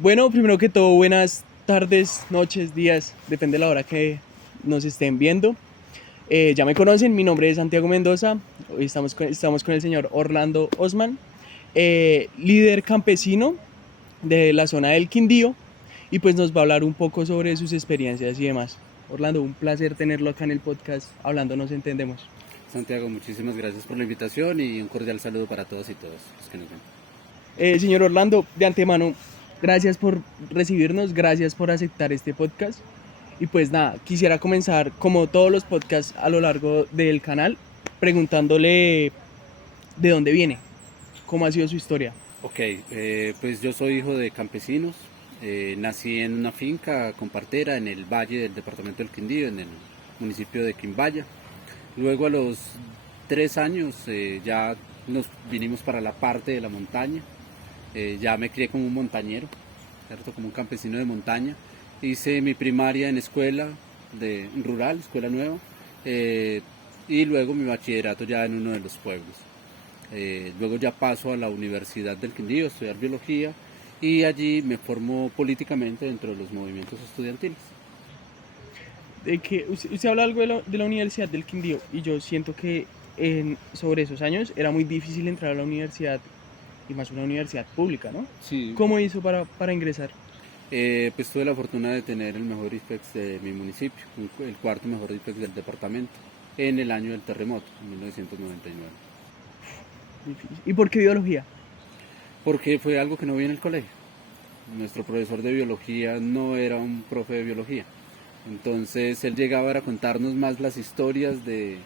Bueno, primero que todo, buenas tardes, noches, días, depende de la hora que nos estén viendo. Ya me conocen, mi nombre es Santiago Mendoza. Hoy estamos con el señor Orlando Osman, líder campesino de la zona del Quindío, y pues nos va a hablar un poco sobre sus experiencias y demás. Orlando, un placer tenerlo acá en el podcast, hablando nos entendemos. Santiago, muchísimas gracias por la invitación y un cordial saludo para todos y todas los que nos ven. Señor Orlando, de antemano, gracias por recibirnos, gracias por aceptar este podcast. Y pues nada, quisiera comenzar como todos los podcasts a lo largo del canal, preguntándole de dónde viene, cómo ha sido su historia. Ok, pues yo soy hijo de campesinos, nací en una finca con partera en el valle del departamento del Quindío, en el municipio de Quimbaya. Luego a los 3 años ya nos vinimos para la parte de la montaña, ya me crié como un montañero, ¿cierto? Como un campesino de montaña. Hice mi primaria en escuela rural, escuela nueva, eh, y luego mi bachillerato ya en uno de los pueblos. Luego ya paso a la Universidad del Quindío a estudiar biología y allí me formo políticamente dentro de los movimientos estudiantiles. De que usted habla algo de la Universidad del Quindío y yo siento que sobre esos años era muy difícil entrar a la universidad y más una universidad pública, ¿no? Sí, ¿Cómo hizo para ingresar? pues tuve la fortuna de tener el mejor IFEX de mi municipio, el cuarto mejor IFEX del departamento, en el año del terremoto, en 1999. ¿Y por qué biología? Porque fue algo que no vi en el colegio. Nuestro profesor de biología no era un profe de biología. Entonces él llegaba a contarnos más las historias de,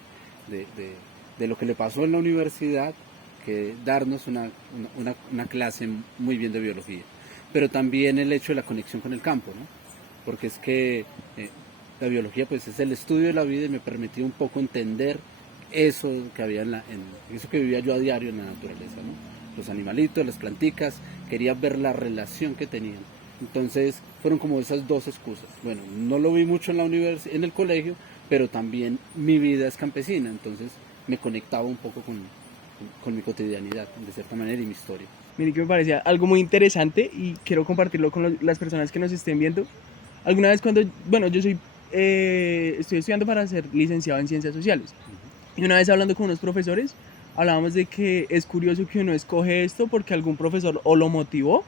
de- de lo que le pasó en la universidad que darnos una clase muy bien de biología. Pero también el hecho de la conexión con el campo, ¿no? Porque es que la biología pues es el estudio de la vida y me permitió un poco entender eso que había eso que vivía yo a diario en la naturaleza, ¿no? Los animalitos, las planticas, quería ver la relación que tenían. Entonces fueron como esas dos excusas. Bueno, no lo vi mucho en la en el colegio, pero también mi vida es campesina, entonces me conectaba un poco con mi cotidianidad, de cierta manera, y mi historia. Mire que me parecía algo muy interesante y quiero compartirlo con las personas que nos estén viendo. Alguna vez bueno, estoy estudiando para ser licenciado en ciencias sociales. Y una vez hablando con unos profesores, hablábamos de que es curioso que uno escoge esto porque algún profesor o lo motivó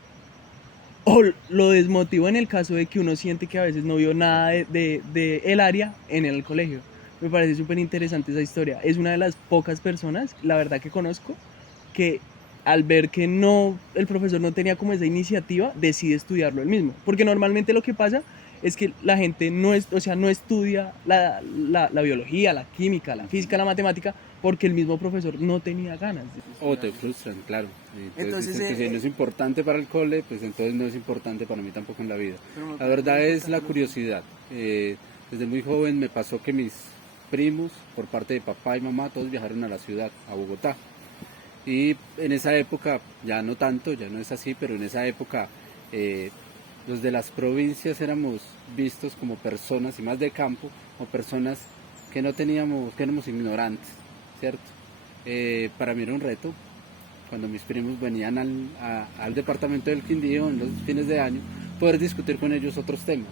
o lo desmotivó en el caso de que uno siente que a veces no vio nada de el área en el colegio. Me parece súper interesante esa historia. Es una de las pocas personas, la verdad que conozco, que al ver que el profesor no tenía como esa iniciativa, decide estudiarlo él mismo. Porque normalmente lo que pasa es que la gente no estudia la biología, la química, la física, la matemática, porque el mismo profesor no tenía ganas de O te estudiarlo. frustran, claro. Y entonces Entonces, dicen que si no es importante para el cole, pues entonces no es importante para mí tampoco en la vida. pero me La parece muy verdad es la importante lo que... curiosidad. Desde muy joven me pasó que mis primos, por parte de papá y mamá, todos viajaron a la ciudad, a Bogotá. Y en esa época, ya no tanto, ya no es así, pero en esa época eh, los de las provincias éramos vistos como personas, y más de campo, o personas que no teníamos, que éramos ignorantes, ¿cierto? Para mí era un reto cuando mis primos venían al departamento del Quindío en los fines de año, poder discutir con ellos otros temas.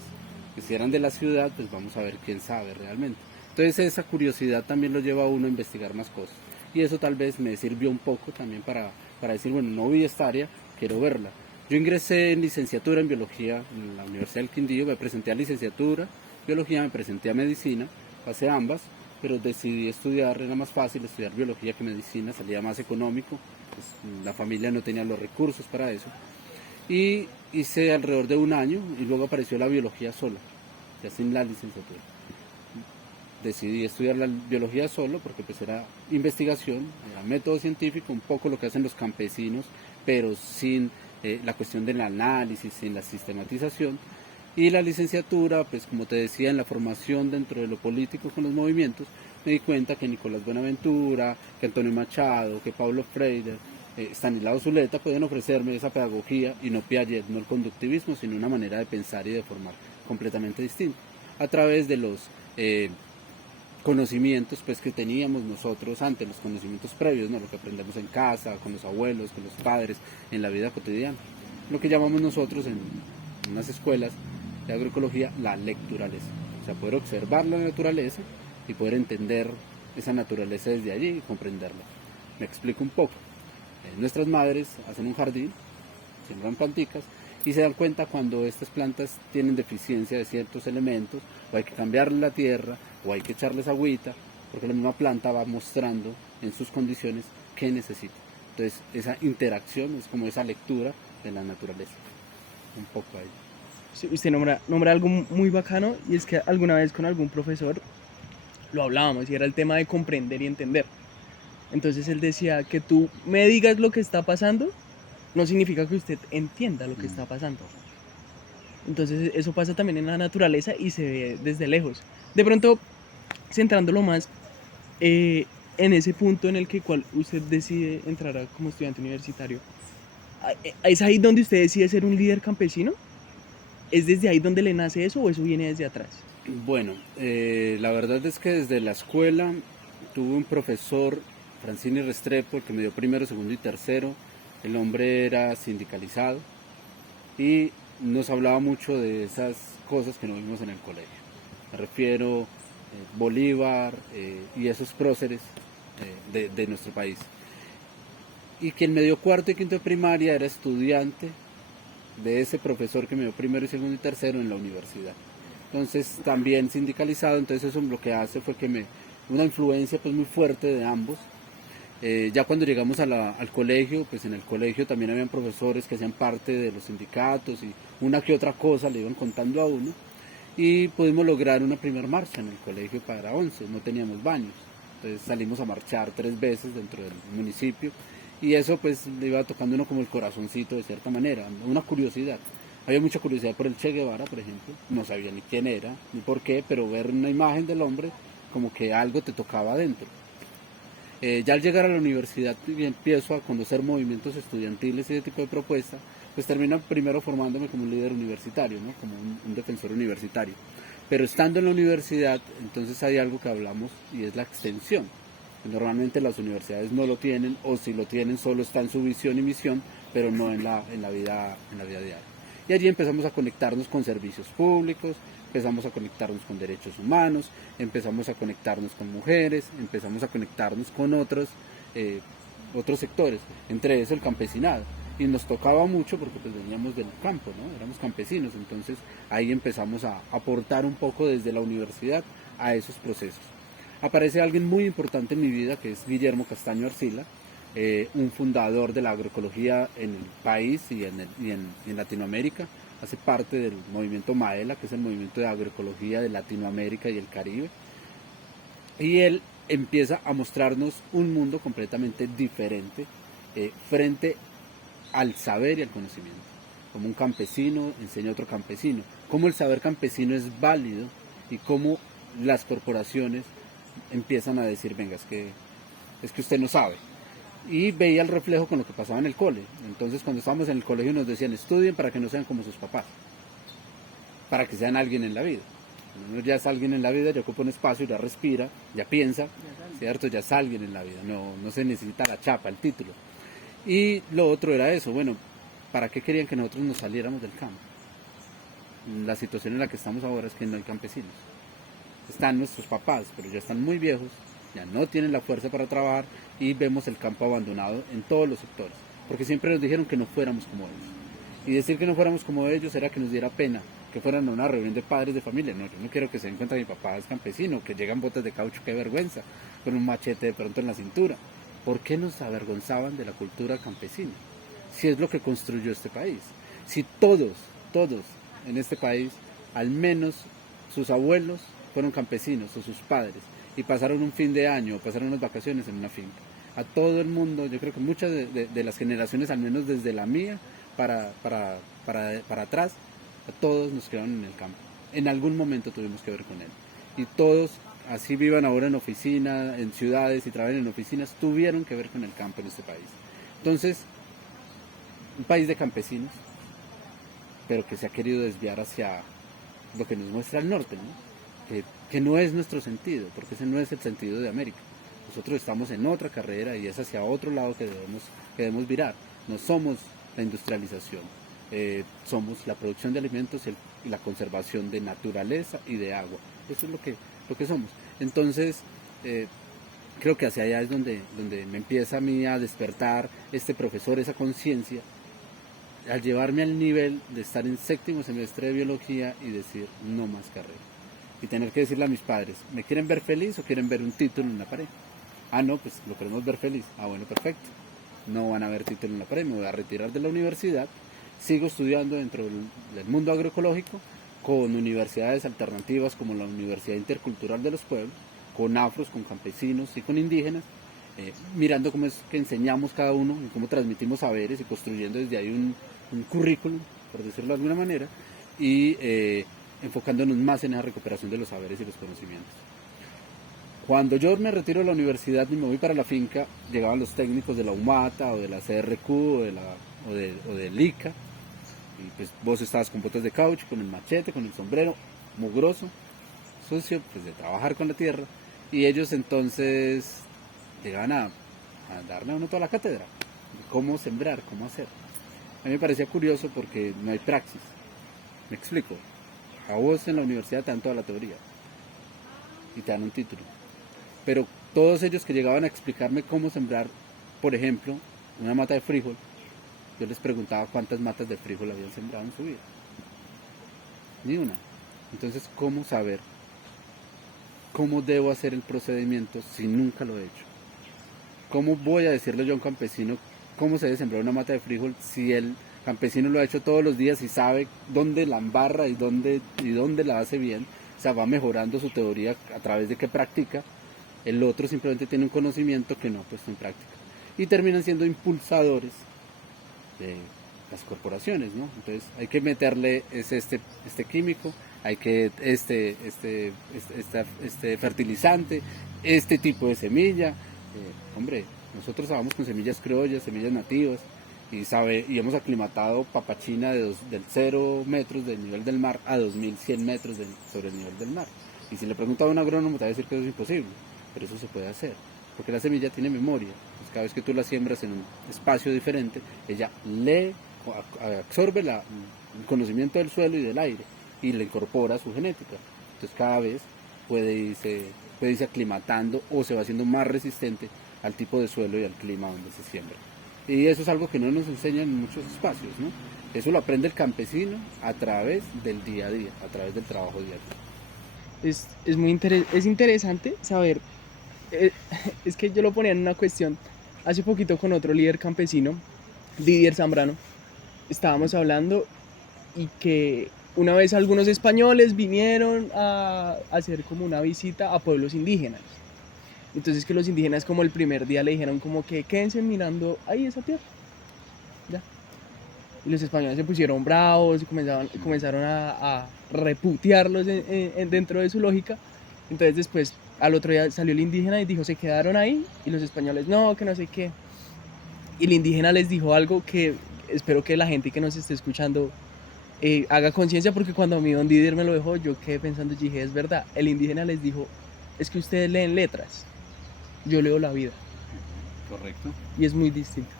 Que si eran de la ciudad, pues vamos a ver quién sabe realmente. Entonces esa curiosidad también lo lleva a uno a investigar más cosas. Y eso tal vez me sirvió un poco también para decir, bueno, no vi esta área, quiero verla. Yo ingresé en licenciatura en biología en la Universidad del Quindío, me presenté a licenciatura, biología, me presenté a medicina, pasé ambas, pero decidí estudiar, era más fácil estudiar biología que medicina, salía más económico, pues la familia no tenía los recursos para eso. Y hice alrededor de un año y luego apareció la biología sola, ya sin la licenciatura. Decidí estudiar la biología solo porque pues era investigación, era método científico, un poco lo que hacen los campesinos, pero sin la cuestión del análisis, sin la sistematización. Y la licenciatura, pues como te decía, en la formación dentro de lo político con los movimientos, me di cuenta que Nicolás Buenaventura, que Antonio Machado, que Pablo Freire, Stanislao Zuleta pueden ofrecerme esa pedagogía y no Piaget, no el conductivismo, sino una manera de pensar y de formar completamente distinta, a través de los conocimientos pues que teníamos nosotros antes, los conocimientos previos, ¿no? Lo que aprendemos en casa, con los abuelos, con los padres, en la vida cotidiana. lo que llamamos nosotros en unas escuelas de agroecología la lecturaleza. O sea, poder observar la naturaleza y poder entender esa naturaleza desde allí y comprenderla. Me explico un poco. Nuestras madres hacen un jardín, siembran planticas y se dan cuenta cuando estas plantas tienen deficiencia de ciertos elementos, o hay que cambiarle la tierra, o hay que echarles agüita, porque la misma planta va mostrando en sus condiciones qué necesita. Entonces, esa interacción es como esa lectura de la naturaleza. Un poco ahí. Sí, usted nombra algo muy bacano, y es que alguna vez con algún profesor lo hablábamos y era el tema de comprender y entender. Entonces él decía que tú me digas lo que está pasando no significa que usted entienda lo que está pasando. Entonces eso pasa también en la naturaleza y se ve desde lejos. De pronto, centrándolo más en ese punto en el que cual usted decide entrar como estudiante universitario, ¿es ahí donde usted decide ser un líder campesino? ¿Es desde ahí donde le nace eso o eso viene desde atrás? Bueno, la verdad es que desde la escuela tuve un profesor, Francini Restrepo, el que me dio primero, segundo y tercero. El hombre era sindicalizado y nos hablaba mucho de esas cosas que no vimos en el colegio. Me refiero Bolívar y esos próceres de nuestro país. Y quien me dio cuarto y quinto de primaria era estudiante de ese profesor que me dio primero y segundo y tercero en la universidad. Entonces también sindicalizado, entonces eso lo que hace fue que una influencia pues muy fuerte de ambos. Ya cuando llegamos al colegio, pues en el colegio también habían profesores que hacían parte de los sindicatos y una que otra cosa le iban contando a uno, y pudimos lograr una primera marcha en el colegio para 11, no teníamos baños, entonces salimos a marchar 3 veces dentro del municipio y eso pues le iba tocando uno como el corazoncito de cierta manera, una curiosidad. Había mucha curiosidad por el Che Guevara, por ejemplo, no sabía ni quién era, ni por qué, pero ver una imagen del hombre como que algo te tocaba adentro. Ya al llegar a la universidad y empiezo a conocer movimientos estudiantiles y ese tipo de propuestas, pues termino primero formándome como un líder universitario, ¿no? Como un defensor universitario. Pero estando en la universidad, entonces hay algo que hablamos y es la extensión. Normalmente las universidades no lo tienen, o si lo tienen solo está en su visión y misión, pero no en la vida diaria. Y allí empezamos a conectarnos con servicios públicos, empezamos a conectarnos con derechos humanos, empezamos a conectarnos con mujeres, empezamos a conectarnos con otros sectores, entre eso el campesinado. Y nos tocaba mucho porque pues veníamos del campo, ¿no? Éramos campesinos, entonces ahí empezamos a aportar un poco desde la universidad a esos procesos. Aparece alguien muy importante en mi vida, que es Guillermo Castaño Arcila, un fundador de la agroecología en el país y en Latinoamérica. Hace parte del movimiento Maela, que es el movimiento de agroecología de Latinoamérica y el Caribe. Y él empieza a mostrarnos un mundo completamente diferente frente al saber y al conocimiento. Como un campesino enseña a otro campesino, cómo el saber campesino es válido y cómo las corporaciones empiezan a decir, venga, es que usted no sabe. Y veía el reflejo con lo que pasaba en el cole. Entonces cuando estábamos en el colegio nos decían, estudien para que no sean como sus papás, para que sean alguien en la vida. Cuando uno ya es alguien en la vida, ya ocupa un espacio, ya respira, ya piensa, ¿cierto? Ya es alguien en la vida, no se necesita la chapa, el título. Y lo otro era eso, bueno, ¿para qué querían que nosotros nos saliéramos del campo? La situación en la que estamos ahora es que no hay campesinos. Están nuestros papás, pero ya están muy viejos, ya no tienen la fuerza para trabajar y vemos el campo abandonado en todos los sectores, porque siempre nos dijeron que no fuéramos como ellos. Y decir que no fuéramos como ellos era que nos diera pena, que fueran a una reunión de padres de familia. No, yo no quiero que se den cuenta que mi papá es campesino, que llegan botas de caucho, qué vergüenza, con un machete de pronto en la cintura. ¿Por qué nos avergonzaban de la cultura campesina? Si es lo que construyó este país. Si todos en este país, al menos sus abuelos fueron campesinos o sus padres y pasaron un fin de año o pasaron unas vacaciones en una finca. A todo el mundo, yo creo que muchas de las generaciones, al menos desde la mía para atrás, a todos nos quedaron en el campo. En algún momento tuvimos que ver con él. Y todos, así vivan ahora en oficina, en ciudades y trabajen en oficinas, tuvieron que ver con el campo en este país. Entonces, un país de campesinos, pero que se ha querido desviar hacia lo que nos muestra el norte, ¿no? Que no es nuestro sentido, porque ese no es el sentido de América. Nosotros estamos en otra carrera y es hacia otro lado que debemos virar. No somos la industrialización, somos la producción de alimentos y la conservación de naturaleza y de agua. Eso es lo que somos. Entonces, creo que hacia allá es donde me empieza a mí a despertar este profesor, esa conciencia, al llevarme al nivel de estar en séptimo semestre de biología y decir no más carrera. Y tener que decirle a mis padres, ¿me quieren ver feliz o quieren ver un título en la pared? Ah, no, pues lo queremos ver feliz. Ah, bueno, perfecto. No van a ver título en la pared, me voy a retirar de la universidad, sigo estudiando dentro del mundo agroecológico, con universidades alternativas como la Universidad Intercultural de los Pueblos, con afros, con campesinos y con indígenas, mirando cómo es que enseñamos cada uno y cómo transmitimos saberes y construyendo desde ahí un currículum, por decirlo de alguna manera, y enfocándonos más en la recuperación de los saberes y los conocimientos. Cuando yo me retiro de la universidad y me voy para la finca, llegaban los técnicos de la UMATA o de la CRQ o del ICA, y pues vos estabas con botas de caucho, con el machete, con el sombrero, mugroso, sucio, pues de trabajar con la tierra, y ellos entonces llegaban a darle a uno toda la cátedra, de cómo sembrar, cómo hacer. A mí me parecía curioso porque no hay praxis. Me explico. A vos en la universidad te dan toda la teoría y te dan un título. Pero todos ellos que llegaban a explicarme cómo sembrar, por ejemplo, una mata de frijol, yo les preguntaba cuántas matas de frijol habían sembrado en su vida. Ni una. Entonces, ¿cómo saber cómo debo hacer el procedimiento si nunca lo he hecho? ¿Cómo voy a decirle yo a un campesino cómo se debe sembrar una mata de frijol si el campesino lo ha hecho todos los días y sabe dónde la embarra y dónde la hace bien? O sea, va mejorando su teoría a través de que practica. El otro simplemente tiene un conocimiento que no ha puesto en práctica. Y terminan siendo impulsadores de las corporaciones, ¿no? Entonces hay que meterle este químico, hay que este fertilizante, este tipo de semilla. Hombre, nosotros trabajamos con semillas criollas, semillas nativas, y hemos aclimatado papachina del 0 metros del nivel del mar a 2100 metros sobre el nivel del mar. Y si le pregunto a un agrónomo te va a decir que eso es imposible, pero eso se puede hacer, porque la semilla tiene memoria. Entonces, cada vez que tú la siembras en un espacio diferente, ella absorbe el conocimiento del suelo y del aire y le incorpora a su genética. Entonces cada vez puede irse aclimatando o se va haciendo más resistente al tipo de suelo y al clima donde se siembra. Y eso es algo que no nos enseñan en muchos espacios, ¿no? Eso lo aprende el campesino a través del día a día, a través del trabajo diario. Es interesante saber, eh, es que yo lo ponía en una cuestión hace poquito con otro líder campesino, Didier Zambrano, estábamos hablando y que una vez algunos españoles vinieron a hacer como una visita a pueblos indígenas. Entonces que los indígenas como el primer día le dijeron como que quédense mirando ahí esa tierra. Ya. Y los españoles se pusieron bravos y comenzaron a reputearlos dentro de su lógica. Entonces después al otro día salió el indígena y dijo se quedaron ahí y los españoles no, que no sé qué. Y el indígena les dijo algo que espero que la gente que nos esté escuchando haga conciencia, porque cuando a mí Don Didier me lo dejó, yo quedé pensando y dije, es verdad, el indígena les dijo, es que ustedes leen letras, yo leo la vida. Correcto. Y es muy distinto.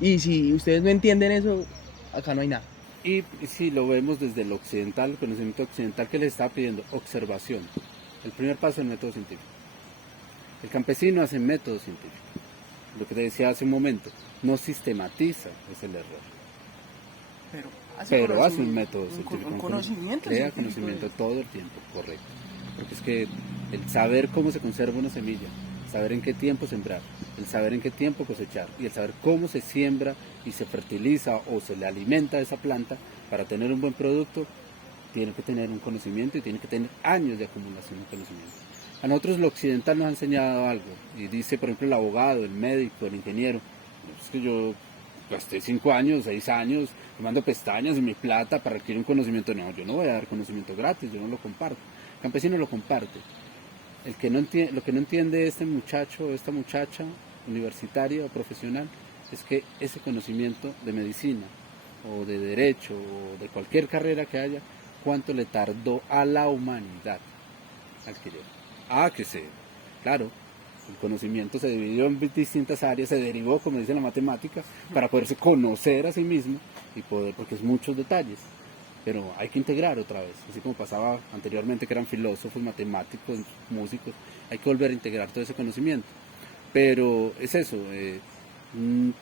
Y si ustedes no entienden eso, acá no hay nada. Y si lo vemos desde el occidental, el conocimiento occidental que les está pidiendo, observación. El primer paso es el método científico. El campesino hace método científico. Lo que te decía hace un momento, no sistematiza, es el error. Pero hace un método científico. Un conocimiento crea conocimiento todo el tiempo, correcto. Porque es que el saber cómo se conserva una semilla, saber en qué tiempo sembrar, el saber en qué tiempo cosechar y el saber cómo se siembra y se fertiliza o se le alimenta a esa planta para tener un buen producto, tiene que tener un conocimiento y tiene que tener años de acumulación de conocimiento. A nosotros lo occidental nos ha enseñado algo, y dice por ejemplo el abogado, el médico, el ingeniero, es que yo gasté 5 años, 6 años tomando pestañas en mi plata para adquirir un conocimiento. No, yo no voy a dar conocimiento gratis, yo no lo comparto. El campesino lo comparte. Lo que no entiende este muchacho o esta muchacha universitaria o profesional es que ese conocimiento de medicina o de derecho o de cualquier carrera que haya, cuánto le tardó a la humanidad adquirir. Que sé, claro, El conocimiento se dividió en distintas áreas, se derivó, como dice la matemática, para poderse conocer a sí mismo y poder, porque es muchos detalles. Pero hay que integrar otra vez, así como pasaba anteriormente que eran filósofos, matemáticos, músicos, hay que volver a integrar todo ese conocimiento. Pero es eso, el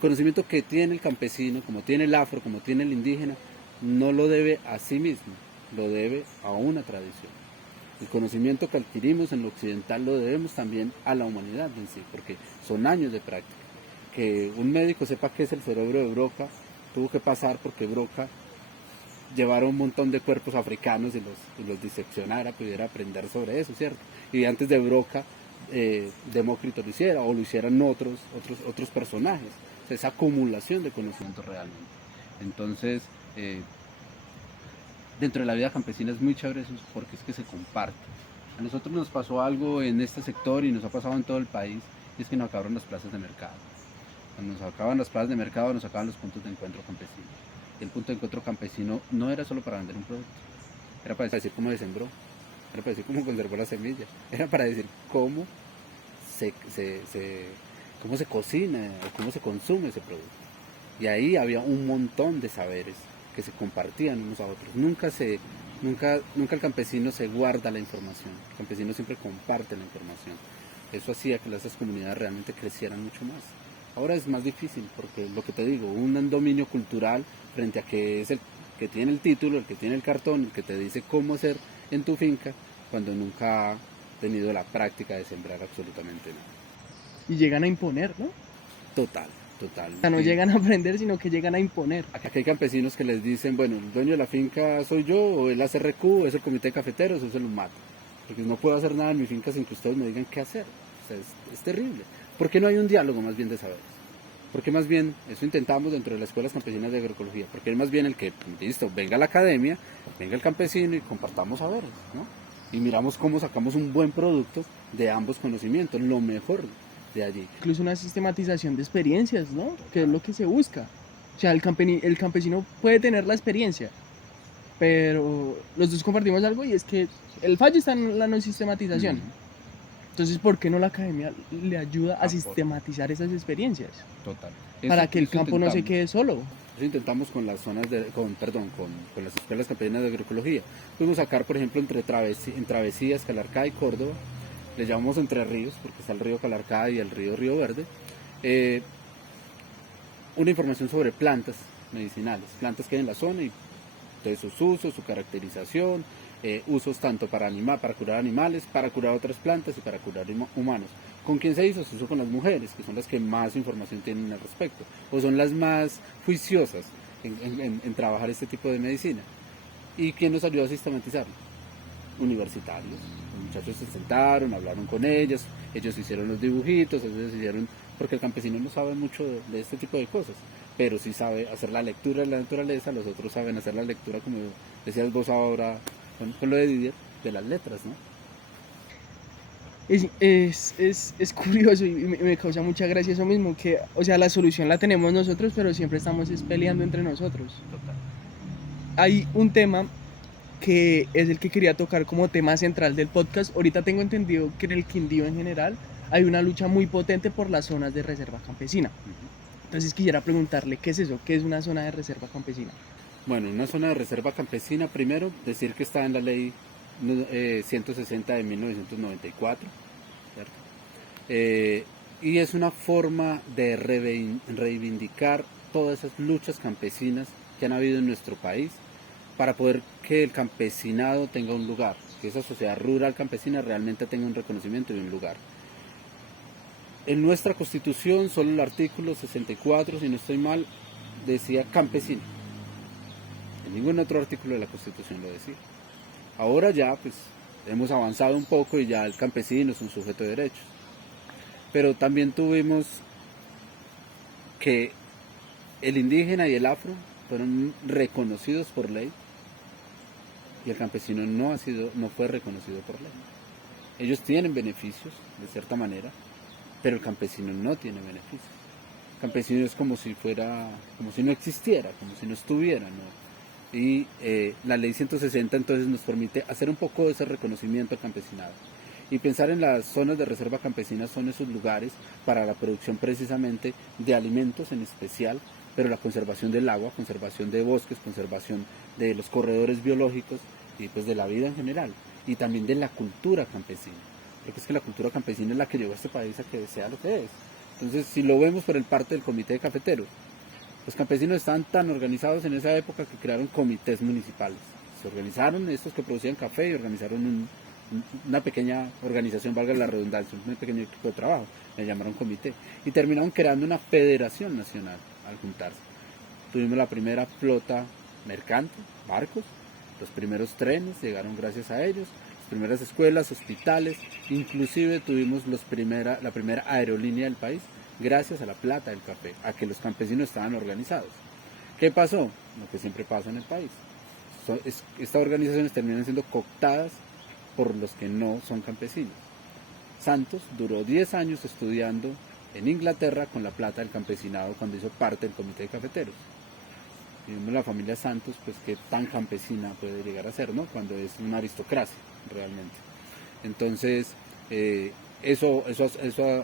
conocimiento que tiene el campesino, como tiene el afro, como tiene el indígena, no lo debe a sí mismo, lo debe a una tradición. El conocimiento que adquirimos en lo occidental lo debemos también a la humanidad en sí, porque son años de práctica. Que un médico sepa qué es el cerebro de Broca, tuvo que pasar porque Broca llevara un montón de cuerpos africanos y los diseccionara, pudiera aprender sobre eso, ¿cierto? Y antes de Broca, Demócrito lo hiciera, o lo hicieran otros personajes. O sea, esa acumulación de conocimiento realmente. Entonces, dentro de la vida campesina es muy chévere eso porque es que se comparte. A nosotros nos pasó algo en este sector y nos ha pasado en todo el país, y es que nos acabaron las plazas de mercado. Cuando nos acaban las plazas de mercado, nos acaban los puntos de encuentro campesino. Y el punto de encuentro campesino no era solo para vender un producto, era para decir cómo se sembró, era para decir cómo conservó la semilla, era para decir cómo cómo se cocina o cómo se consume ese producto. Y ahí había un montón de saberes que se compartían unos a otros. Nunca el campesino se guarda la información, el campesino siempre comparte la información. Eso hacía que esas comunidades realmente crecieran mucho más. Ahora es más difícil porque lo que te digo, un dominio cultural frente a que es el que tiene el título, el que tiene el cartón, el que te dice cómo hacer en tu finca, cuando nunca ha tenido la práctica de sembrar absolutamente nada. Y llegan a imponer, ¿no? Total. O sea, no llegan a aprender, sino que llegan a imponer. Acá hay campesinos que les dicen, bueno, el dueño de la finca soy yo, o el ACRQ, es el comité de cafeteros, eso se los mato. Porque no puedo hacer nada en mi finca sin que ustedes me digan qué hacer. O sea, es terrible. ¿Por qué no hay un diálogo más bien de saberes? Porque más bien, eso intentamos dentro de las escuelas campesinas de agroecología, porque es más bien el que, listo, venga a la academia, venga el campesino y compartamos saberes, ¿no? Y miramos cómo sacamos un buen producto de ambos conocimientos, lo mejor de allí. Incluso una sistematización de experiencias, ¿no? Que es lo que se busca. O sea, el campesino puede tener la experiencia, pero los dos compartimos algo y es que el fallo está en la no sistematización. Entonces, ¿por qué no la academia le ayuda a sistematizar esas experiencias? Total. Para que el campo no se quede solo. Eso intentamos con las zonas con las escuelas campesinas de agroecología. Pudimos sacar, por ejemplo, en Travesías, Calarcá y Córdoba, le llamamos Entre Ríos, porque está el río Calarcá y el río Verde, una información sobre plantas medicinales, plantas que hay en la zona y de sus usos, su caracterización, usos tanto para curar animales, para curar otras plantas y para curar humanos. ¿Con quién se hizo? Se hizo con las mujeres, que son las que más información tienen al respecto, o son las más juiciosas en trabajar este tipo de medicina. ¿Y quién nos ayudó a sistematizarlo? Universitarios. Los muchachos se sentaron, hablaron con ellos hicieron los dibujitos, porque el campesino no sabe mucho de este tipo de cosas, pero sí sabe hacer la lectura de la naturaleza, los otros saben hacer la lectura, como decías vos ahora, con lo de Didier, de las letras, ¿no? Es curioso y me causa mucha gracia eso mismo, que, o sea, la solución la tenemos nosotros, pero siempre estamos peleando entre nosotros. Total. Hay un tema que es el que quería tocar como tema central del podcast. Ahorita tengo entendido que en el Quindío en general hay una lucha muy potente por las zonas de reserva campesina. Entonces quisiera preguntarle, ¿qué es eso? ¿Qué es una zona de reserva campesina? Bueno, una zona de reserva campesina, primero, decir que está en la ley 160 de 1994, ¿cierto? Y es una forma de reivindicar todas esas luchas campesinas que han habido en nuestro país para poder que el campesinado tenga un lugar, que esa sociedad rural campesina realmente tenga un reconocimiento y un lugar. En nuestra constitución, solo el artículo 64, si no estoy mal, decía campesino. En ningún otro artículo de la constitución lo decía. Ahora ya pues hemos avanzado un poco y ya el campesino es un sujeto de derechos. Pero también tuvimos que el indígena y el afro fueron reconocidos por ley y el campesino no fue reconocido por ley. Ellos tienen beneficios, de cierta manera, pero el campesino no tiene beneficios. El campesino es como si no existiera, como si no estuviera, ¿no? Y la ley 160 entonces nos permite hacer un poco de ese reconocimiento al campesinado. Y pensar en las zonas de reserva campesina son esos lugares para la producción precisamente de alimentos en especial, pero la conservación del agua, conservación de bosques, conservación de los corredores biológicos y pues de la vida en general. Y también de la cultura campesina. Porque es que la cultura campesina es la que llevó a este país a que sea lo que es. Entonces, si lo vemos por el parte del comité de cafeteros, los campesinos estaban tan organizados en esa época que crearon comités municipales. Se organizaron estos que producían café y organizaron una pequeña organización, valga la redundancia, un pequeño equipo de trabajo, le llamaron comité, y terminaron creando una federación nacional al juntarse. Tuvimos la primera flota mercante, barcos, los primeros trenes llegaron gracias a ellos, las primeras escuelas, hospitales, inclusive tuvimos la primera aerolínea del país, gracias a la plata del café, a que los campesinos estaban organizados. ¿Qué pasó? Lo que siempre pasa en el país. Estas organizaciones terminan siendo cooptadas por los que no son campesinos. Santos duró 10 años estudiando en Inglaterra con la plata del campesinado cuando hizo parte del comité de cafeteros. Y vemos la familia Santos, pues qué tan campesina puede llegar a ser, ¿no? Cuando es una aristocracia, realmente. Entonces, eso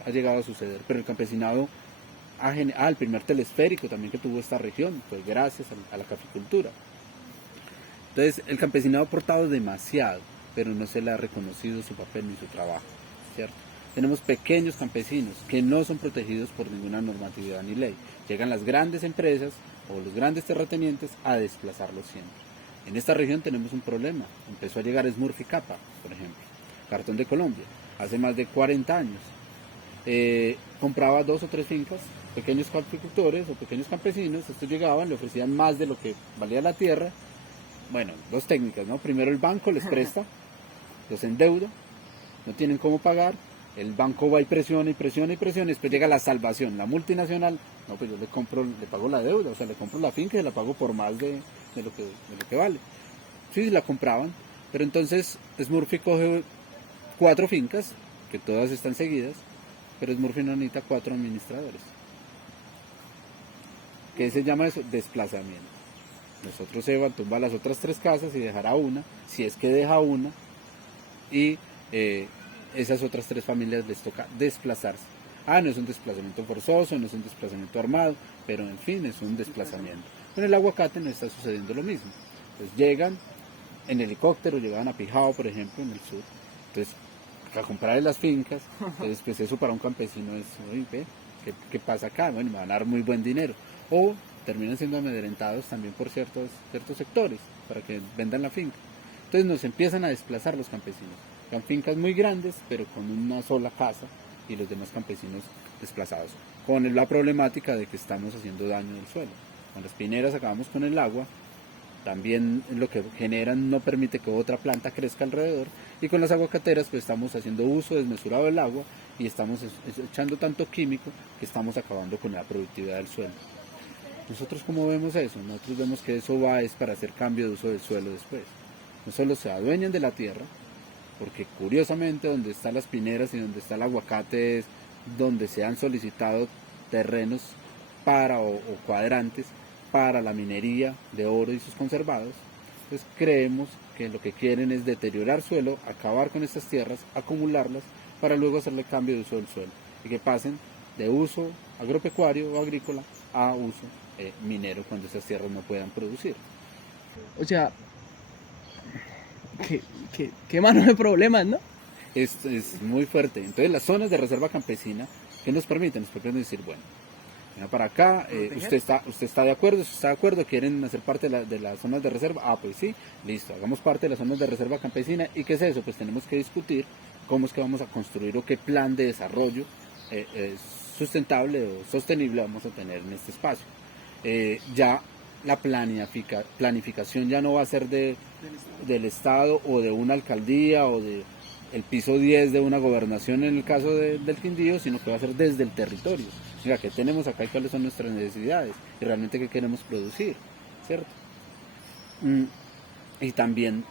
ha llegado a suceder, pero el campesinado, el primer telesférico también que tuvo esta región, fue gracias a la caficultura. Entonces, el campesinado ha aportado demasiado, pero no se le ha reconocido su papel ni su trabajo, ¿cierto? Tenemos pequeños campesinos que no son protegidos por ninguna normatividad ni ley. Llegan las grandes empresas o los grandes terratenientes a desplazarlos siempre. En esta región tenemos un problema. Empezó a llegar Smurfy Kappa, por ejemplo, cartón de Colombia, hace más de 40 años. Compraba 2 o 3 fincas, pequeños caficultores o pequeños campesinos, estos llegaban, le ofrecían más de lo que valía la tierra. Bueno, 2 técnicas, ¿no? Primero el banco les presta, los endeuda, no tienen cómo pagar, el banco va y presiona y presiona y presiona, y después llega la salvación, la multinacional, no, pues yo le pago la deuda, o sea, le compro la finca y la pago por más de lo que vale. Sí, la compraban, pero entonces Smurfy coge 4 fincas, que todas están seguidas, pero Smurfy no necesita 4 administradores. ¿Qué se llama eso? Desplazamiento. Nosotros se tumba las otras 3 casas y dejará una, si es que deja una, y esas otras 3 familias les toca desplazarse. No es un desplazamiento forzoso, no es un desplazamiento armado, pero en fin, es un desplazamiento. Con el aguacate no está sucediendo lo mismo. Entonces llegan en helicóptero, llegaban a Pijao, por ejemplo, en el sur. Entonces, a comprar las fincas, entonces pues eso para un campesino es, oye, ¿qué pasa acá? Bueno, me van a dar muy buen dinero. O terminan siendo amedrentados también por ciertos sectores para que vendan la finca. Entonces nos empiezan a desplazar los campesinos. Son fincas muy grandes, pero con una sola casa y los demás campesinos desplazados. Con la problemática de que estamos haciendo daño del suelo. Con las pineras acabamos con el agua, también lo que generan no permite que otra planta crezca alrededor, y con las aguacateras pues estamos haciendo uso desmesurado del agua y estamos echando tanto químico que estamos acabando con la productividad del suelo. Nosotros, ¿cómo vemos eso? Nosotros vemos que eso es para hacer cambio de uso del suelo después. No solo se adueñan de la tierra, porque curiosamente donde están las pineras y donde está el aguacate es donde se han solicitado terrenos o cuadrantes para la minería de oro y sus conservados. Entonces creemos que lo que quieren es deteriorar suelo, acabar con estas tierras, acumularlas para luego hacerle cambio de uso del suelo y que pasen de uso agropecuario o agrícola a uso minero cuando esas tierras no puedan producir. O sea, qué mano de problemas, ¿no? Es muy fuerte. Entonces las zonas de reserva campesina que nos permiten decir, bueno, venga para acá, usted está de acuerdo, quieren hacer parte de las zonas de reserva, pues sí, listo, hagamos parte de las zonas de reserva campesina. ¿Y qué es eso? Pues tenemos que discutir cómo es que vamos a construir o qué plan de desarrollo sustentable o sostenible vamos a tener en este espacio. Ya la planificación ya no va a ser del Estado o de una alcaldía o de el piso 10 de una gobernación en el caso del Quindío, sino que va a ser desde el territorio. O sea, ¿qué tenemos acá y cuáles son nuestras necesidades? Y realmente qué queremos producir, ¿cierto? Y también,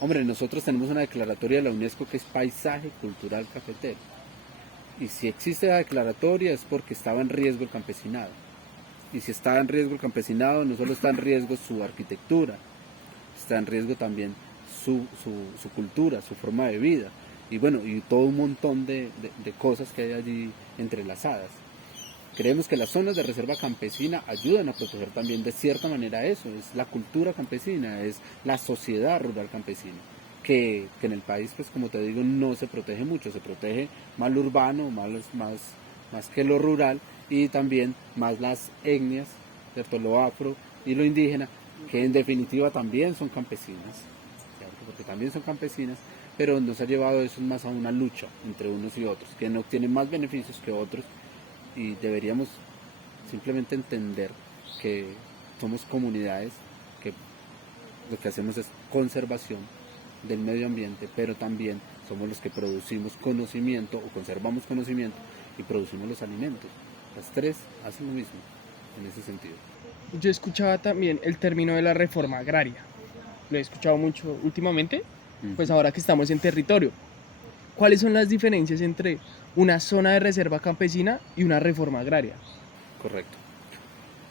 hombre, nosotros tenemos una declaratoria de la UNESCO que es Paisaje Cultural Cafetero. Y si existe la declaratoria es porque estaba en riesgo el campesinado. Y si está en riesgo el campesinado, no solo está en riesgo su arquitectura, está en riesgo también su cultura, su forma de vida. y bueno, y todo un montón de cosas que hay allí entrelazadas. Creemos que las zonas de reserva campesina ayudan a proteger también de cierta manera eso, es la cultura campesina, es la sociedad rural campesina, que en el país, pues como te digo, no se protege mucho, se protege más lo urbano, más que lo rural, y también más las etnias, ¿cierto? Lo afro y lo indígena, que en definitiva también son campesinas, ¿cierto? Porque también son campesinas, pero nos ha llevado eso más a una lucha entre unos y otros, que no tienen más beneficios que otros, y deberíamos simplemente entender que somos comunidades, que lo que hacemos es conservación del medio ambiente, pero también somos los que producimos conocimiento o conservamos conocimiento y producimos los alimentos. Las tres hacen lo mismo en ese sentido. Yo escuchaba también el término de la reforma agraria. Lo he escuchado mucho últimamente, pues ahora que estamos en territorio. ¿Cuáles son las diferencias entre una zona de reserva campesina y una reforma agraria? Correcto.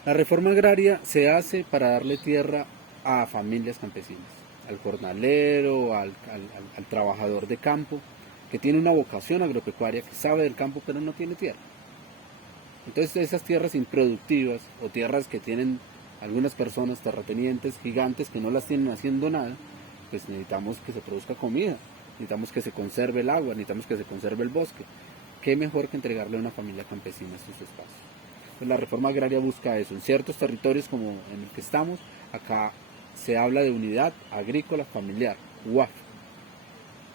La reforma agraria se hace para darle tierra a familias campesinas, al jornalero, al trabajador de campo, que tiene una vocación agropecuaria, que sabe del campo pero no tiene tierra. Entonces esas tierras improductivas o tierras que tienen algunas personas terratenientes gigantes que no las tienen haciendo nada, pues necesitamos que se produzca comida, necesitamos que se conserve el agua, necesitamos que se conserve el bosque. ¿Qué mejor que entregarle a una familia campesina sus espacios? Pues la reforma agraria busca eso. En ciertos territorios como en el que estamos, acá se habla de unidad agrícola familiar, UAF,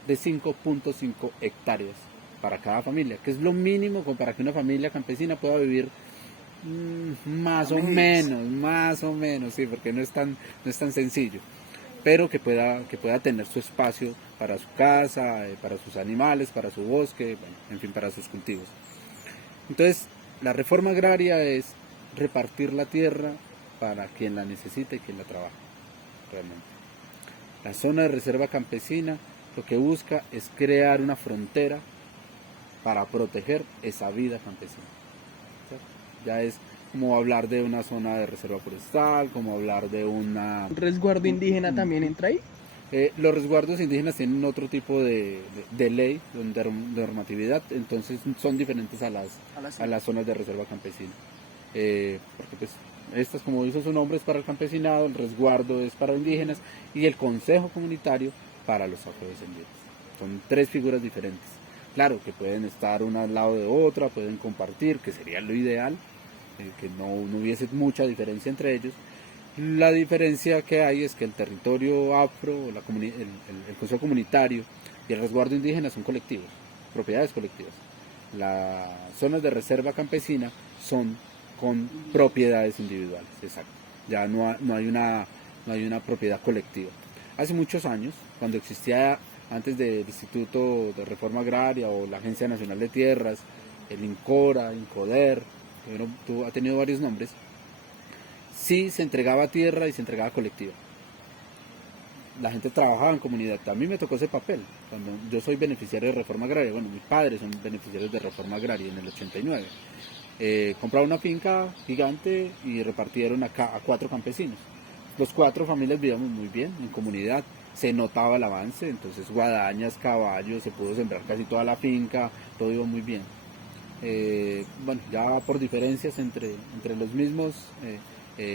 de 5.5 hectáreas para cada familia, que es lo mínimo para que una familia campesina pueda vivir más o menos, sí, porque no es tan sencillo, pero que pueda tener su espacio para su casa, para sus animales, para su bosque, bueno, en fin, para sus cultivos. Entonces, la reforma agraria es repartir la tierra para quien la necesita y quien la trabaja, realmente. La zona de reserva campesina lo que busca es crear una frontera para proteger esa vida campesina. ¿Cierto? Ya es como hablar de una zona de reserva forestal, como hablar de una... ¿Un resguardo indígena también entra ahí? Los resguardos indígenas tienen otro tipo de ley, de normatividad, entonces son diferentes a las zonas de reserva campesina. Porque pues estas, como dice su nombre, es para el campesinado, el resguardo es para indígenas y el consejo comunitario para los afrodescendientes. Son tres figuras diferentes. Claro que pueden estar una al lado de otra, pueden compartir, que sería lo ideal, que no hubiese mucha diferencia entre ellos. La diferencia que hay es que el territorio afro, el consejo comunitario y el resguardo indígena son colectivos, propiedades colectivas. Las zonas de reserva campesina son con propiedades individuales, exacto. Ya no hay una propiedad colectiva. Hace muchos años, cuando existía antes del Instituto de Reforma Agraria o la Agencia Nacional de Tierras, el INCORA, INCODER, que ha tenido varios nombres, sí se entregaba tierra y se entregaba colectiva. La gente trabajaba en comunidad. A mí me tocó ese papel. Cuando yo soy beneficiario de Reforma Agraria, bueno, mis padres son beneficiarios de Reforma Agraria en el 89. Compraron una finca gigante y repartieron a 4 campesinos. Los 4 familias vivíamos muy bien en comunidad. Se notaba el avance, entonces guadañas, caballos, se pudo sembrar casi toda la finca, todo iba muy bien. Bueno, ya por diferencias entre los mismos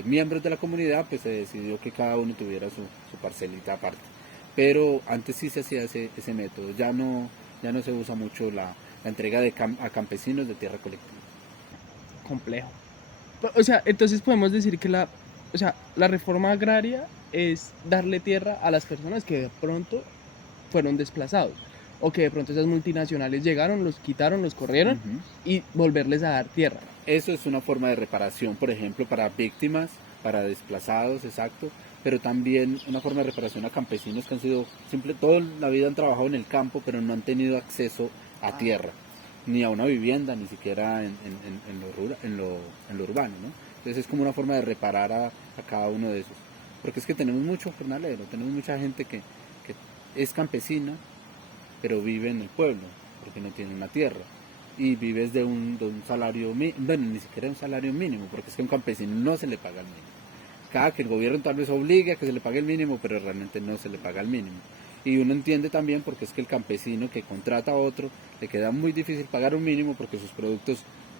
miembros de la comunidad, pues se decidió que cada uno tuviera su parcelita aparte. Pero antes sí se hacía ese método, ya no se usa mucho la entrega a campesinos de tierra colectiva. Complejo. O sea, entonces podemos decir que la reforma agraria es darle tierra a las personas que de pronto fueron desplazados o que de pronto esas multinacionales llegaron, los quitaron, los corrieron y volverles a dar tierra. Eso es una forma de reparación, por ejemplo, para víctimas, para desplazados, exacto, pero también una forma de reparación a campesinos que han sido, toda la vida han trabajado en el campo, pero no han tenido acceso a tierra, ni a una vivienda, ni siquiera en lo urbano, ¿no? Entonces es como una forma de reparar a cada uno de esos. Porque es que tenemos mucho jornalero, tenemos mucha gente que es campesina, pero vive en el pueblo, porque no tiene una tierra. Y vives de un salario mínimo, bueno, ni siquiera un salario mínimo, porque es que a un campesino no se le paga el mínimo. Cada que el gobierno tal vez obligue a que se le pague el mínimo, pero realmente no se le paga el mínimo. Y uno entiende también porque es que el campesino que contrata a otro le queda muy difícil pagar un mínimo porque sus productos,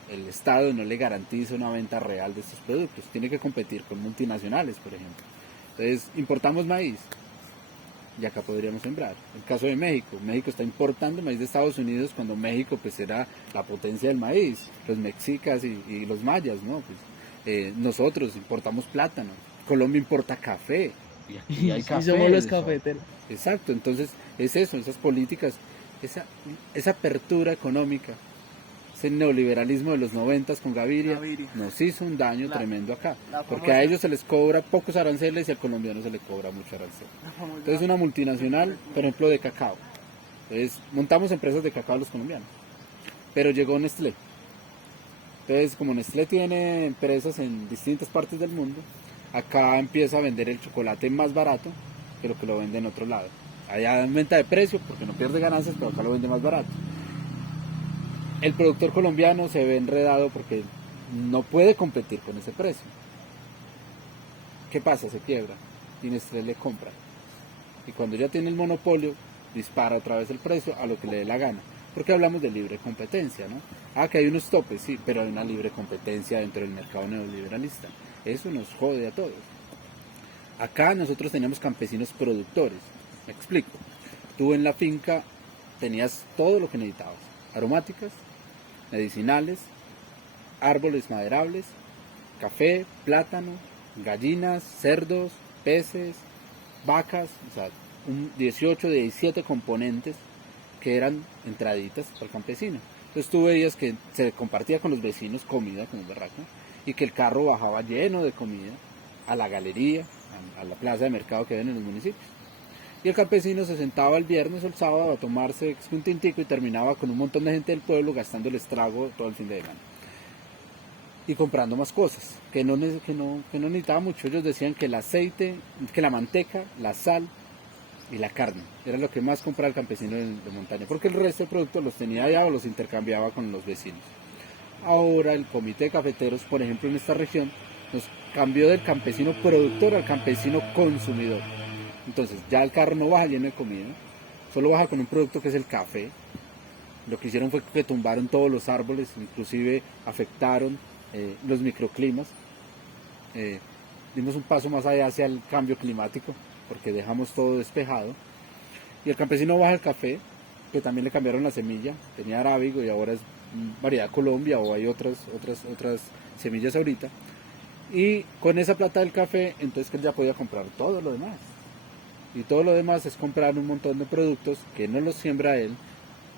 el Estado no le garantiza una venta real de estos productos. Tiene que competir con multinacionales, por ejemplo. Entonces, importamos maíz y acá podríamos sembrar. El caso de México. México está importando maíz de Estados Unidos cuando México pues era la potencia del maíz. Los mexicas y los mayas, ¿no? Pues, nosotros importamos plátano. Colombia importa café. Y aquí hay café. Y somos los cafeteros. Exacto, entonces es eso, esas políticas, esa apertura económica, ese neoliberalismo de los 90 con Gaviria, nos hizo un daño tremendo acá, porque a ellos se les cobra pocos aranceles y al colombiano se le cobra mucho arancel. Entonces una multinacional, por ejemplo, de cacao, entonces montamos empresas de cacao los colombianos, pero llegó Nestlé. Entonces como Nestlé tiene empresas en distintas partes del mundo, acá empieza a vender el chocolate más barato que lo que lo vende en otro lado. Allá aumenta de precio porque no pierde ganancias, pero acá lo vende más barato. El productor colombiano se ve enredado porque no puede competir con ese precio. ¿Qué pasa? Se quiebra y Nestlé le compra. Y cuando ya tiene el monopolio, dispara otra vez el precio a lo que le dé la gana. Porque hablamos de libre competencia, ¿no? Ah, que hay unos topes, sí, pero hay una libre competencia dentro del mercado neoliberalista. Eso nos jode a todos. Acá nosotros teníamos campesinos productores. Me explico. Tú en la finca tenías todo lo que necesitabas. Aromáticas, medicinales, árboles maderables, café, plátano, gallinas, cerdos, peces, vacas, o sea, 18, 17 componentes que eran entraditas para el campesino. Entonces tú veías que se compartía con los vecinos comida, como el berraco, y que el carro bajaba lleno de comida a la galería, a la plaza de mercado que ven en los municipios. Y el campesino se sentaba el viernes o el sábado a tomarse un tintico y terminaba con un montón de gente del pueblo gastando el estrago todo el fin de semana. Y comprando más cosas, que no necesitaba mucho. Ellos decían que el aceite, que la manteca, la sal y la carne era lo que más compraba el campesino de montaña, porque el resto de productos los tenía allá o los intercambiaba con los vecinos. Ahora el comité de cafeteros, por ejemplo, en esta región, nos cambió del campesino productor al campesino consumidor. Entonces ya el carro no baja lleno de comida, solo baja con un producto que es el café. Lo que hicieron fue que tumbaron todos los árboles, inclusive afectaron los microclimas. Dimos un paso más allá hacia el cambio climático, porque dejamos todo despejado. Y el campesino baja el café, que también le cambiaron la semilla, tenía arábigo y ahora es variedad Colombia o hay otras semillas ahorita. Y con esa plata del café, entonces que él ya podía comprar todo lo demás. Y todo lo demás es comprar un montón de productos que no los siembra él,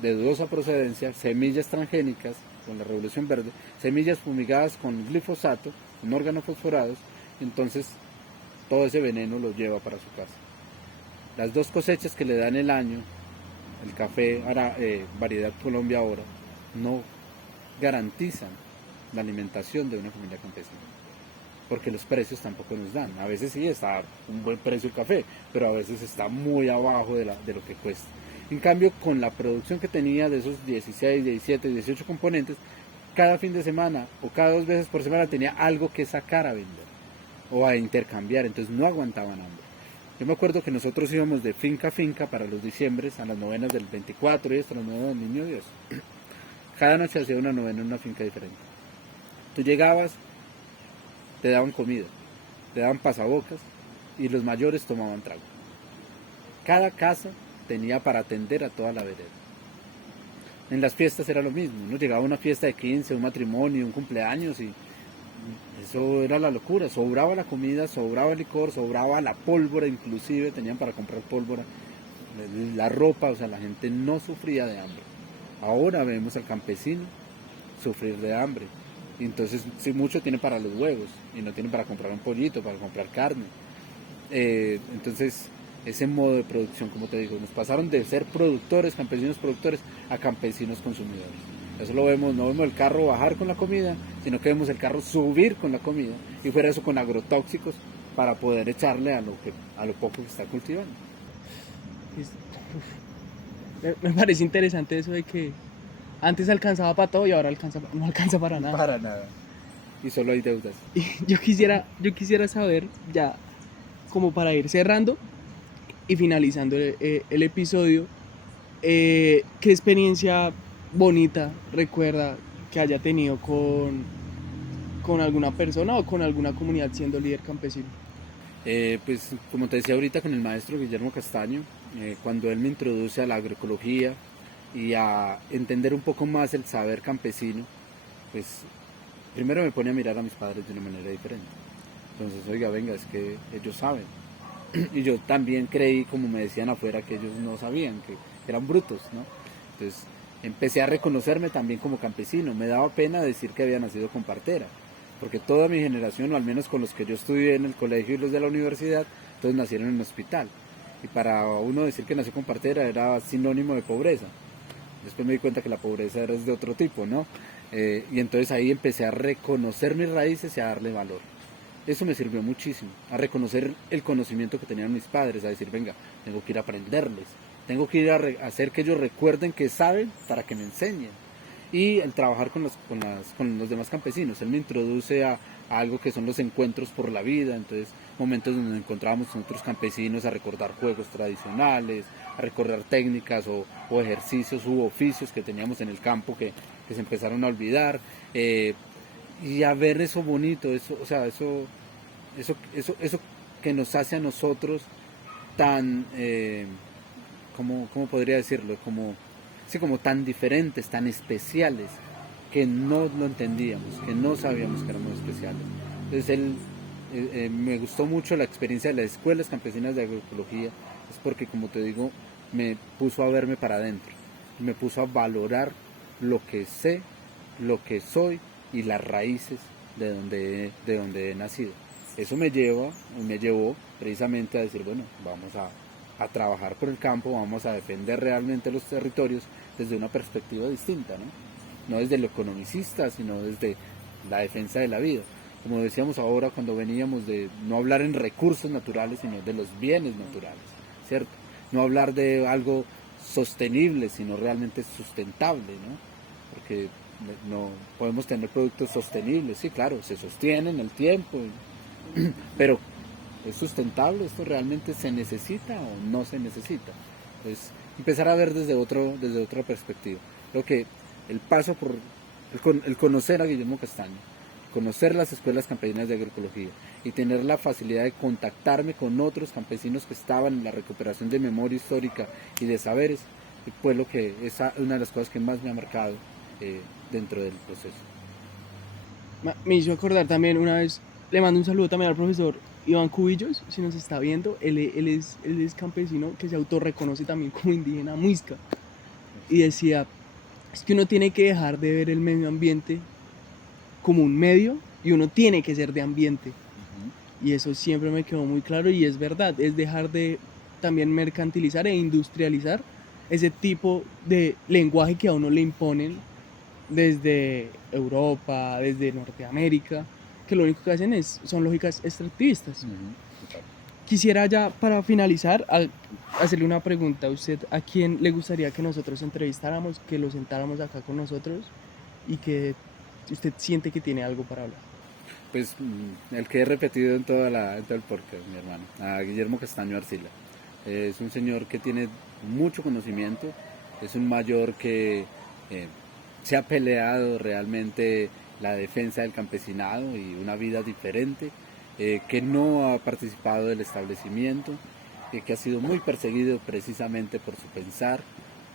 de dudosa procedencia, semillas transgénicas con la Revolución Verde, semillas fumigadas con glifosato, con organofosforados, entonces todo ese veneno lo lleva para su casa. Las dos cosechas que le dan el año, el café variedad Colombia ahora, no garantizan la alimentación de una familia campesina, porque los precios tampoco nos dan. A veces sí está un buen precio el café, pero a veces está muy abajo de lo que cuesta. En cambio, con la producción que tenía de esos 16, 17, 18 componentes, cada fin de semana o cada 2 veces por semana tenía algo que sacar a vender o a intercambiar, entonces no aguantaban hambre. Yo me acuerdo que nosotros íbamos de finca a finca para los diciembres, a las novenas del 24 y hasta las novenas del Niño Dios. Cada noche hacía una novena en una finca diferente. Tú llegabas, te daban comida, te daban pasabocas y los mayores tomaban trago. Cada casa tenía para atender a toda la vereda. En las fiestas era lo mismo, ¿no? Llegaba una fiesta de 15, un matrimonio, un cumpleaños y eso era la locura. Sobraba la comida, sobraba el licor, sobraba la pólvora, inclusive tenían para comprar pólvora, la ropa, o sea, la gente no sufría de hambre. Ahora vemos al campesino sufrir de hambre. Y entonces, si mucho tiene para los huevos y no tiene para comprar un pollito, para comprar carne. Entonces, ese modo de producción, como te digo, nos pasaron de ser productores, campesinos productores, a campesinos consumidores. Eso lo vemos, no vemos el carro bajar con la comida, sino que vemos el carro subir con la comida, y fuera eso con agrotóxicos para poder echarle a lo poco que está cultivando. Me parece interesante eso de que antes alcanzaba para todo y ahora no alcanza para nada. Para nada. Y solo hay deudas. Y yo quisiera saber, ya como para ir cerrando, Y finalizando el episodio, ¿qué experiencia bonita recuerda que haya tenido con alguna persona o con alguna comunidad siendo líder campesino? Pues como te decía ahorita con el maestro Guillermo Castaño, cuando él me introduce a la agroecología y a entender un poco más el saber campesino, pues primero me pone a mirar a mis padres de una manera diferente. Entonces, oiga, venga, es que ellos saben. Y yo también creí, como me decían afuera, que ellos no sabían, que eran brutos, ¿no? Entonces empecé a reconocerme también como campesino. Me daba pena decir que había nacido con partera, porque toda mi generación, o al menos con los que yo estudié en el colegio y los de la universidad, todos nacieron en un hospital. Y para uno decir que nació con partera era sinónimo de pobreza. Después me di cuenta que la pobreza era de otro tipo, ¿no? Y entonces ahí empecé a reconocer mis raíces y a darle valor. Eso me sirvió muchísimo, a reconocer el conocimiento que tenían mis padres, a decir, venga, tengo que ir a aprenderles, tengo que ir a hacer que ellos recuerden que saben para que me enseñen. Y el trabajar con los demás campesinos, él me introduce a algo que son los encuentros por la vida, entonces momentos donde nos encontrábamos con otros campesinos a recordar juegos tradicionales, a recordar técnicas o ejercicios u oficios que teníamos en el campo que se empezaron a olvidar. Y a ver eso bonito, eso, o sea, eso que nos hace a nosotros tan, ¿cómo podría decirlo? Como, sí, como tan diferentes, tan especiales, que no lo entendíamos, que no sabíamos que éramos especiales. Entonces me gustó mucho la experiencia de las escuelas campesinas de agroecología, es porque, como te digo, me puso a verme para adentro, me puso a valorar lo que sé, lo que soy y las raíces de donde he nacido. Eso me llevó precisamente a decir, bueno, vamos a trabajar por el campo, vamos a defender realmente los territorios desde una perspectiva distinta, ¿no? No desde lo economicista, sino desde la defensa de la vida. Como decíamos ahora cuando veníamos de no hablar en recursos naturales, sino de los bienes naturales, ¿cierto? No hablar de algo sostenible, sino realmente sustentable, ¿no? Porque no podemos tener productos sostenibles, sí, claro, se sostienen en el tiempo, pero ¿es sustentable? ¿Esto realmente se necesita o no se necesita? Entonces, empezar a ver desde otra perspectiva. Creo que el paso por el conocer a Guillermo Castaño, conocer las escuelas campesinas de agroecología y tener la facilidad de contactarme con otros campesinos que estaban en la recuperación de memoria histórica y de saberes, fue lo que es una de las cosas que más me ha marcado dentro del proceso. Me hizo acordar también una vez, le mando un saludo también al profesor Iván Cubillos, si nos está viendo, él es campesino que se autorreconoce también como indígena muisca. Y decía, es que uno tiene que dejar de ver el medio ambiente como un medio y uno tiene que ser de ambiente. Y eso siempre me quedó muy claro y es verdad, es dejar de también mercantilizar e industrializar ese tipo de lenguaje que a uno le imponen desde Europa, desde Norteamérica, que lo único que hacen son lógicas extractivistas. Quisiera ya para finalizar hacerle una pregunta a usted, ¿a quién le gustaría que nosotros entrevistáramos, que lo sentáramos acá con nosotros y que usted siente que tiene algo para hablar? Pues el que he repetido en todo el podcast, mi hermano, a Guillermo Castaño Arcila. Es un señor que tiene mucho conocimiento, es un mayor que se ha peleado realmente la defensa del campesinado y una vida diferente, que no ha participado del establecimiento, que ha sido muy perseguido precisamente por su pensar,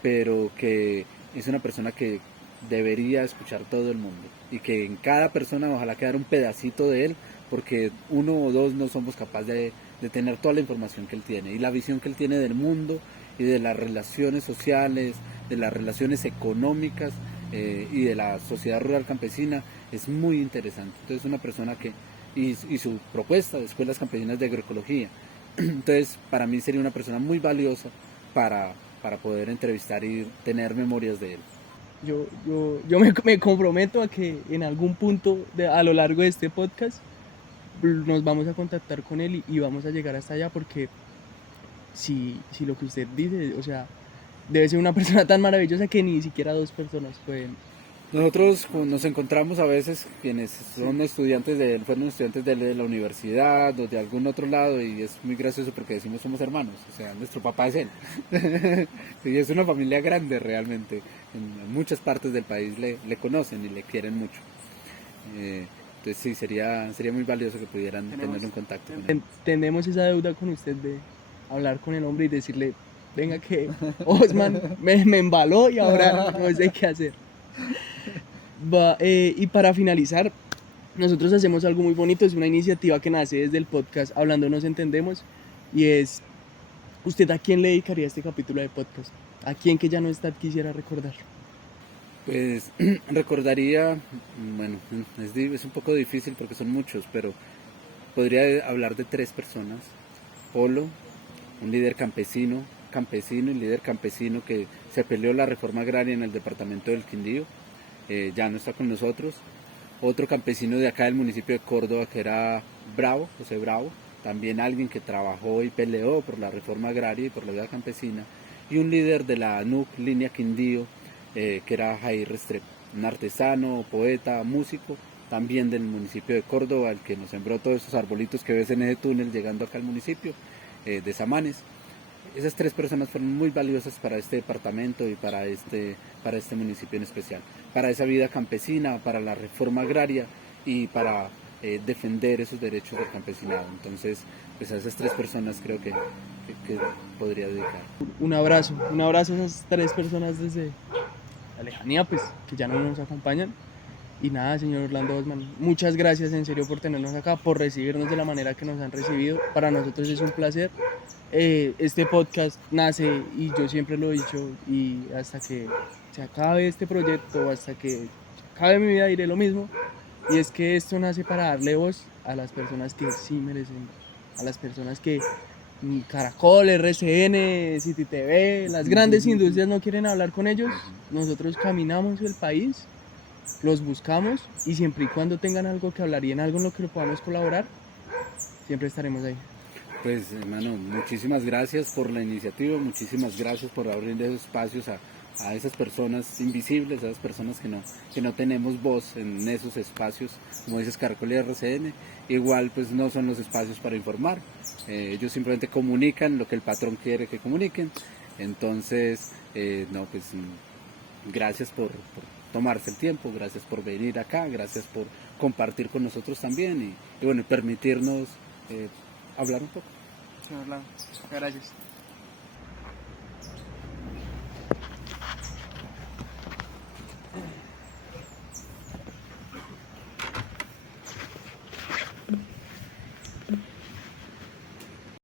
pero que es una persona que debería escuchar todo el mundo y que en cada persona ojalá quedara un pedacito de él, porque uno o dos no somos capaces de tener toda la información que él tiene y la visión que él tiene del mundo y de las relaciones sociales, de las relaciones económicas y de la sociedad rural campesina es muy interesante. Entonces una persona que y su propuesta de escuelas campesinas de agroecología, entonces para mí sería una persona muy valiosa para poder entrevistar y tener memorias de él. Yo me comprometo a que en algún punto a lo largo de este podcast nos vamos a contactar con él y vamos a llegar hasta allá porque si lo que usted dice, o sea, debe ser una persona tan maravillosa que ni siquiera dos personas pueden Nosotros nos encontramos a veces quienes son estudiantes fueron estudiantes de la universidad o de algún otro lado, y es muy gracioso porque decimos somos hermanos, o sea, nuestro papá es él. Y es una familia grande realmente, en muchas partes del país le conocen y le quieren mucho. Entonces sí, sería muy valioso que pudieran tener un contacto con él. Tenemos esa deuda con usted de hablar con el hombre y decirle, venga que Osman me embaló y ahora no sé qué hacer. Y para finalizar, nosotros hacemos algo muy bonito, es una iniciativa que nace desde el podcast Hablando Nos Entendemos, y es, ¿usted a quién le dedicaría este capítulo de podcast? ¿A quién que ya no está quisiera recordar? Pues recordaría, bueno, es un poco difícil porque son muchos, pero podría hablar de 3 personas. Polo, un líder campesino y líder campesino que se peleó la reforma agraria en el departamento del Quindío, ya no está con nosotros. Otro campesino de acá del municipio de Córdoba que era Bravo, José Bravo, también alguien que trabajó y peleó por la reforma agraria y por la vida campesina. Y un líder de la NUC, línea Quindío, que era Jair Restrepo, un artesano, poeta, músico, también del municipio de Córdoba, el que nos sembró todos esos arbolitos que ves en ese túnel llegando acá al municipio de Samanes. Esas 3 personas fueron muy valiosas para este departamento y para este municipio en especial, para esa vida campesina, para la reforma agraria y para defender esos derechos del campesinado. Entonces, pues a esas 3 personas creo que podría dedicar. Un abrazo a esas 3 personas desde la lejanía, pues, que ya no nos acompañan. Y nada, señor Orlando Osman, muchas gracias en serio por tenernos acá, por recibirnos de la manera que nos han recibido. Para nosotros es un placer. Este podcast nace, y yo siempre lo he dicho, y hasta que se acabe este proyecto, hasta que se acabe mi vida, diré lo mismo. Y es que esto nace para darle voz a las personas que sí merecen, a las personas que Caracol, RCN, City TV, las grandes industrias no quieren hablar con ellos. Nosotros caminamos el país, los buscamos, y siempre y cuando tengan algo que hablar y en algo en lo que lo podamos colaborar, siempre estaremos ahí. Pues hermano, muchísimas gracias por la iniciativa, muchísimas gracias por abrir esos espacios a esas personas invisibles, a esas personas que no tenemos voz en esos espacios, como dices Caracol y RCN. Igual pues no son los espacios para informar, ellos simplemente comunican lo que el patrón quiere que comuniquen. Entonces, no, pues gracias por tomarse el tiempo, gracias por venir acá, gracias por compartir con nosotros también y bueno, permitirnos hablar un poco. Señor Orlando, gracias.